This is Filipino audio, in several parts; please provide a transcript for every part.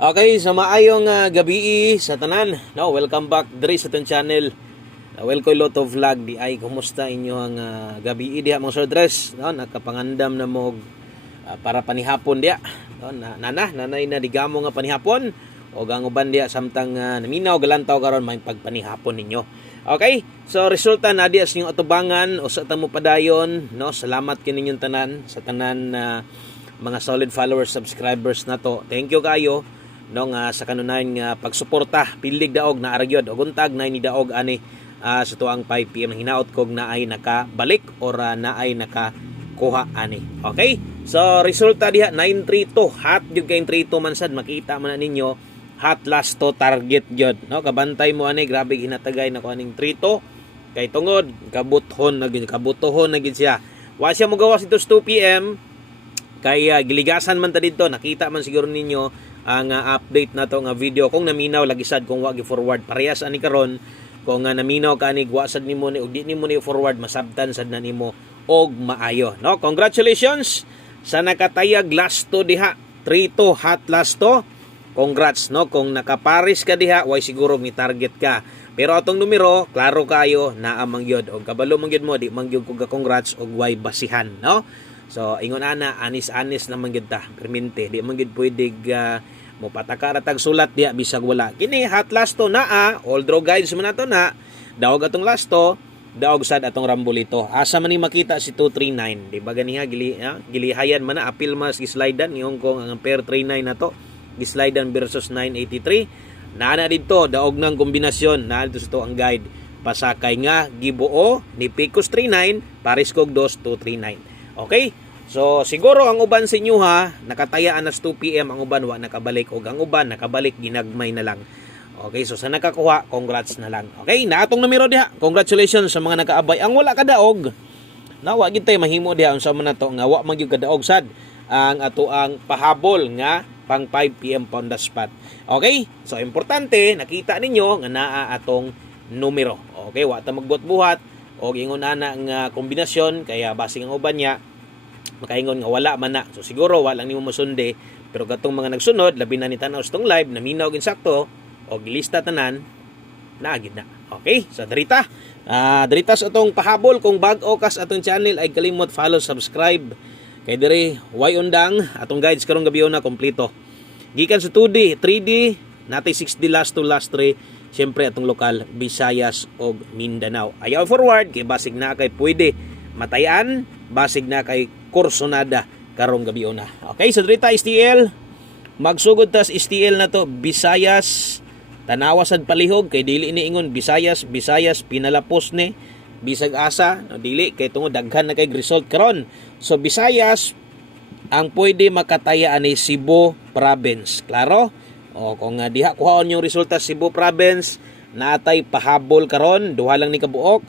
Okay, sa maayong gabi sa tanan. No, welcome back diri sa tong channel. Welcome lot of vlog di ay kumusta inyo ang gabi diha mga sodres, no? Nakapangandam na mo para panihapon diha. No, nanay na digamo nga panihapon o ang uban diha samtang naminaw galantaw karon may pagpanihapon ninyo. Okay? So resulta na diha sa inyong atubangan o sa tamo padayon, no? Salamat kininyong tanan sa tanan mga solid followers, subscribers na to. Thank you kayo. No nga sa kanunayan nga pagsuporta pilig daog na aragyod og untag na ni daog ani sa tuang 5 PM hinaot kog na ay nakabalik or na ay nakakuha ani. Okay? So resulta diha 932 hot jud kay 32 man sad makita man ninyo hot last to target jud, no? Kabantay mo ani grabe ginatagay na ko aning 32 kay tungod kabuthon na gid siya. Wa siya mogawas ito 2 PM kay giligasan man ta didto nakita man siguro ninyo ang update na to nga video kung naminaw lagi sad kung wagi forward parehas ani karon kung naminaw ka ani wasad nimo ni ug di nimo ni forward masabtan sad na nimo og maayo, no? Congratulations sa nakatayag last to diha 3-2 hot last to. Congrats, no? Kung nakaparis ka diha way siguro mi target ka, pero atong numero klaro kayo na amang yod og kabalo man gyud mo di man gyud ko congrats og way basihan, no? So ingon ana anis-anis naman gyud ta permente di man gyud pwede mo pataka ratag sulat diha bisag wala kini hot last to naa all draw guides man nato na daog atong last to daog sad atong rambolito asa man ni makita si 239 di ba ganiha gilihayan man na apil mas gislidean ni Hong Kong ang pair 39 na to gislidean versus 983 naa didto daog nang kombinasyon naa dito sa to ang guide pasakay nga gibuo ni Picos 39 Paris Cog 2 239. Okay? So, siguro ang uban sa inyo ha, nakatayaan na 2 PM ang uban, wa nakabalik. O ang uban, nakabalik, ginagmay na lang. Okay? So, sa nakakuha, congrats na lang. Okay? Na atong numero diha. Congratulations sa mga nakaabay. Ang wala kadaog, na wa gid tay mahimo diha unsa man nato nga wa man gyud kadaog sad ang ato ang pahabol nga pang 5 PM on the spot. Okay? So, importante, nakita ninyo nga naa atong numero. Okay? Wa ta magbuhat-buhat o ingon ana nga kombinasyon kaya basing ang uban niya makaingon nga wala man na. So siguro wala nimo mosunde pero katong mga nagsunod labi na ni tan-aw stong live naminaw gid sakto o gilista tanan naagid na. Okay? So drita sa atong pahabol kung bag-o kas atong channel ay kalimot follow, subscribe kay dire way undang atong guides karong gabi na kompleto. Gikan sa 2D, 3D natay 6D last to last 3. Siyempre atong lokal Visayas o Mindanao. Ayaw forward kay basig na kay pwede matayan, basig na kay kursonada karong gabi na. Okay, so drita STL magsugod tas STL na to Visayas tanawa sad palihog kay dili ni ingon Visayas pinalapos ni bisag asa no, dili kay tungod daghan na kay result karon. So Visayas ang pwede makataya ani Cebu province. Klaro? O kung diha kuhaon yung resulta Cebu province natay pahabol karon duha lang ni kabuok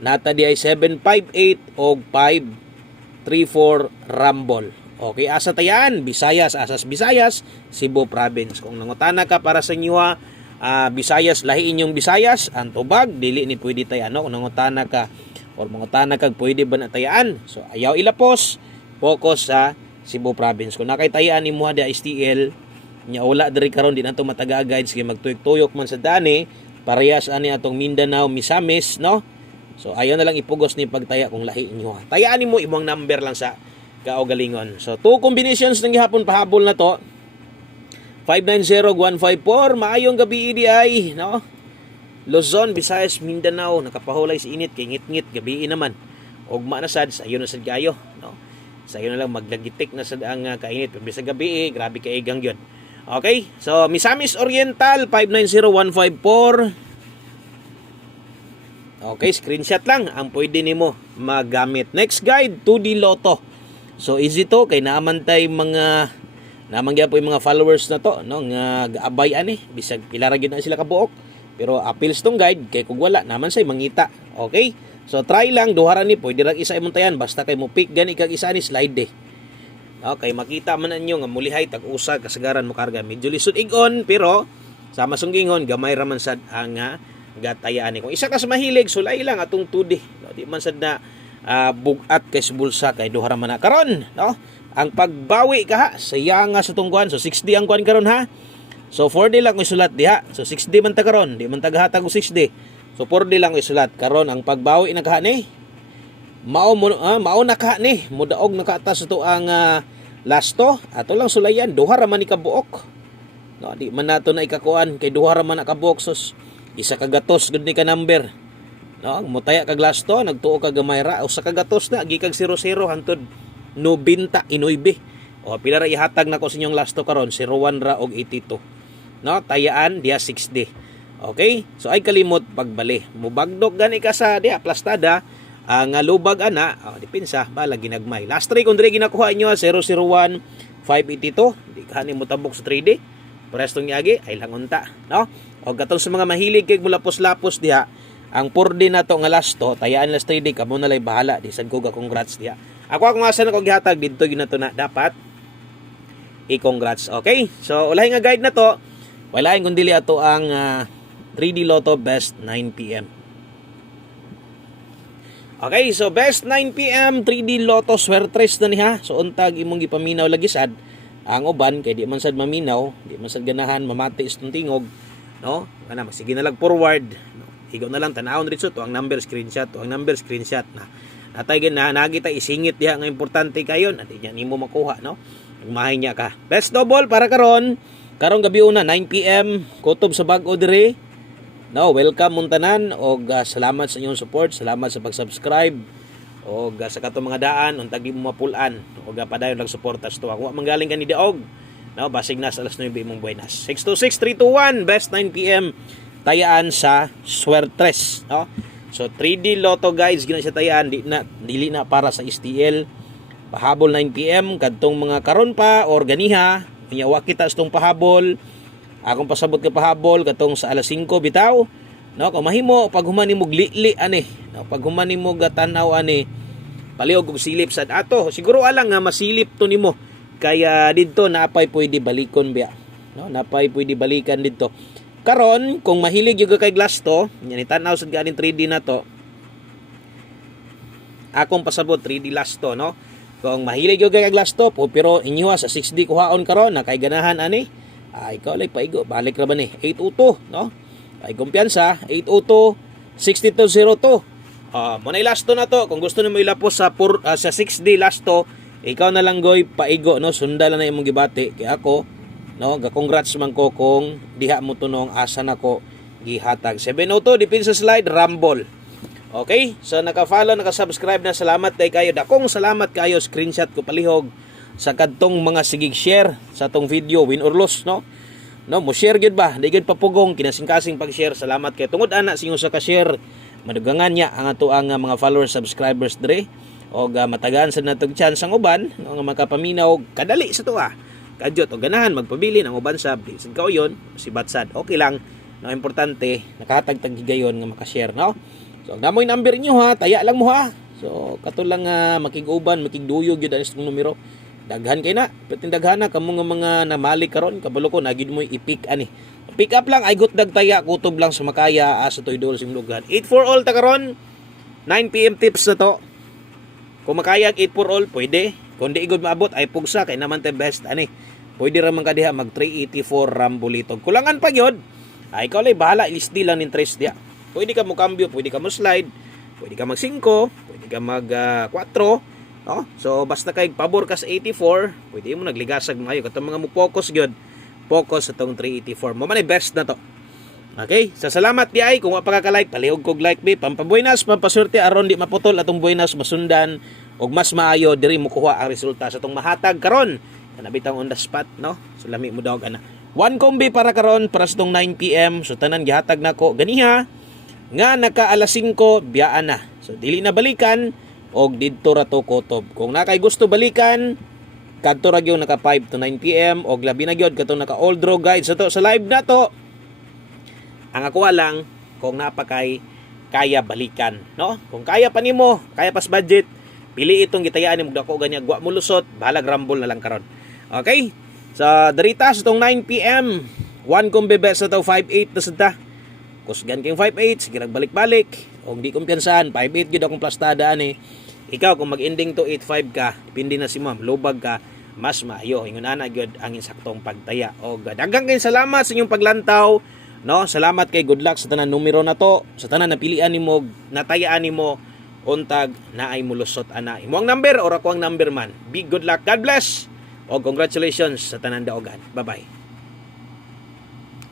nata di ay 758 og 534 rumble. Okay, asa tayan Visayas asas Visayas Cebu province. Kung nangutana ka para sa inyo Visayas lahi inyong Visayas ang tubag dili ni pwede tayano kung nangutana ka or mangutana kag pwede ba na tayaan. So ayaw ilapos focus sa Cebu province. Kung nakaytayaan nimo di STL nya wala diri karon di nato mataga guides kay magtuyok-tuyok man sa dani parehas ani atong Mindanao Misamis, no? So ayon na lang ipugos ni pagtaya kung lahi inyo. Tayaan nimo imong number lang sa kaugalingon. So two combinations ng gihapon pahabol na to 590154 maayong gabi idi ay, no? Luzon, Visayas, Mindanao nakapahulay sa init kay ngit-ngit gabi naman. Ugma na sad sa ayon na sad kayo, no? Sa ayon na lang maglagitik na sad ang kainit pabisa gabi grabe kay igang yon. Okay, so Misamis Oriental 590154. Okay, screenshot lang ang pwede nimo magamit. Next guide 2D Lotto. So easy to kay naamantay mga namangya po yung mga followers na to, no, nga gaabay ani bisag pila ra gyud na sila kabuok. Pero appeals tong guide kay kung wala naman say mangita. Okay? So try lang duha ra ni pwede ra isa imong tayan basta kay mo pick gani kag isa ni slide Okay, makita man ninyo nga mulihay tag-usa kasagaran mo karga. Medyo lisod igon pero sama sunggingon gamay ra man sad ang gatayaan ni. Kung isa ka sa mahilig sulay lang atong 2D. No, di man sad na bugat kay bulsa kay duha ra man na karon, no? Ang pagbawi ka ha, saya nga sa tungkuan. So 60 ang kuan karon ha. So 4D lang ko isulat diha. So 6D man ta karon, di man tagahatag og 6D. So 4D lang ko isulat karon ang pagbawi na kahani. Mao na kahani, mudaog na kaatas ito ang lasto. Ato lang sulayan, duha ra man ni kabuok. No, di man nato na ikakuan kay duha ra man na kabuok sus. Isa ka gatos gud ni ka number. No, mutaya kag lasto, nagtuo ka gamay ra, usa ka gatos na gikag 00 hangtod 99. O pila ra ihatag nako sa inyong lasto karon 01 ra og 82. No, tayaan dia 6D. Okay? So ay kalimot pagbali. Mubagdok gani ka sa dia plastada ang lubag ana, dipinsa bala ginagmay. Last 3 kung dire ginakuha inyo 001 582, di kani mo tabok sa 3D. Prestong niagi ay lang unta, no? O katong sa mga mahilig kay mulapos-lapos diha, ang 4D na to nga lasto, tayaan last 3D kamo na lay bahala. Di sad ko ga congrats diha. Ako asa na ko gihatag didto ginato na dapat i-congrats. Okay? So ulahi nga guide na to. Walain kung dili ato ang 3D Lotto Best 9 PM. Okay, so Best 9 PM 3D Lotto Swertres na niha. So untag imong gipaminaw lagi sad ang uban kay di man sad maminaw, di man sad ganahan mamati istong tingog, no? Kana sige na lang forward. No? Higaw na lang tanawon ritso to ang number screenshot, na. Natay na nagita isingit diha nga importante kayon, adi nya nimo makuha, no? Magmahay niya ka. Best double para karon. Karong gabi una 9 PM kutob sa bag-o dire. No, welcome muntanan og salamat sa inyong support, salamat sa pag-subscribe og sa katong mga daan untag mo mapulan og padayon lang suporta sa tuwa. Wa manggaling ka ni Daog. No, basig na sa alas 9 imong buenas. 626321 Best 9 PM tayaan sa Swertres, no? So 3D Lotto guys, gina siya tayaan dili na para sa STL. Pahabol 9 PM kadtong mga karon pa or ganiha. Nya wa kita stong pahabol. Akong pasabot ka pahabol katong sa alas 5 bitaw. No, kung mahimo pag human nimo glili ani. No, pag human nimo gatanaw ani palihog og silip sad ato. Siguro alang nga masilip to nimo. Kaya didto napay pwede balikon biya. No, napay pwede balikan didto. Karon kung mahilig yung kay glass to, yan itanaw sad ganing 3D na to. Akong pasabot 3D last to, no? Kung mahilig yung kay glass to, pero inyo sa 6D kuhaon karon na kay ganahan ani. Ikaw like paigo, balik ra ba ni 802, no? Ay kumpiyansa 802 6202. Mo na last to na to. Kung gusto nimo ilapos sa 6D last to, ikaw na lang goy paigo, no? Sunda lang na imong gibati kay ako, no? Ga-congrats man ko kung diha mo tunong asa nako gihatag. 702 dipin sa slide Rumble. Okay? So naka-follow, naka-subscribe na, salamat kay kayo. Dakong salamat kayo, screenshot ko palihog sa kadtong mga sigig share sa tong video, win or loss, no? No, mo share gyud ba? Di gyud papugong kinasing-kasing pag-share. Salamat kay tungod ana sa inyo sa ka-share. Madugangan niya ang ato ang mga followers, subscribers dire. O matagaan sa natong chance ang uban nga makapaminaw kadali sa tuwa. Kadyot o ganahan magpabili ng uban sab. Sad ka yon, si batsad. Okay lang. No, importante nakahatag-tag gigayon nga maka-share, no? So namoy number niyo ha, taya lang mo ha. So kato lang makig-uban, makig-duyog gyud ang istong numero. Daghan kay na, pati daghan na kamo nga mga namali karon kabalo ko nagid mo i-pick ani. Pick up lang ay gut dagtaya kutob lang sa makaya sa toy dol sim lugan. 8 for all ta karon. 9 PM tips na to. Kung makaya 8 for all pwede. Kung di igod maabot ay pugsa kay naman te best ani. Pwede ra man kadiha mag 384 rambulitog. Kulangan pa gyud. Ay ikaw lay bahala ilisdi lang nin trace dia. Pwede ka mo cambio, pwede ka mo slide, pwede ka mag 5, pwede ka mag 4, no? So basta kay pabor ka sa 84, pwede mo nagligasag maayo katong mga mo focus gyud. Focus sa tong 384. Mo man ay best na to. Okay? So salamat di ay kung wa pa ka like, palihog kog like be, pampabuenas, pampaswerte aron di maputol atong buenas masundan og mas maayo diri mo kuha ang resulta sa tong mahatag karon. Kanabitang on the spot, no? So lami mo daw ana. One kombi para karon para sa tong 9 PM. So tanan gihatag nako ganiha nga naka alas 5 biyaan na. So dili na balikan og didto ra to kutob. Kung nakay gusto balikan kadto ra gyud naka 5 to 9 PM og labi na gyud katong naka all draw guide sa to sa live na to. Ang ako lang kung napakay kaya balikan, no? Kung kaya pa nimo, kaya pas budget, pili itong gitayaan nimo dako ganya wa mo lusot, balag rumble na lang karon. Okay? So derita sa tong 9 PM, one kombi bet sa to 58 na sada. Kusgan king 58, sige nagbalik-balik. Og di kumpiyansahan, 58 gyud akong plastada ani. Ikaw kung mag-ending to 85 ka, depende na si ma'am, lubag ka mas maayo. Ingon ana gyud ang insaktong pagtaya. Og daghang kayong salamat sa inyong paglantaw. No, salamat kay good luck sa tanan numero na to, sa tanan napilian nimo, natayaan nimo untag naay mulusot ana. Imo ang number or ako ang number man. Big good luck. God bless. O congratulations sa tanan daogan. Bye-bye.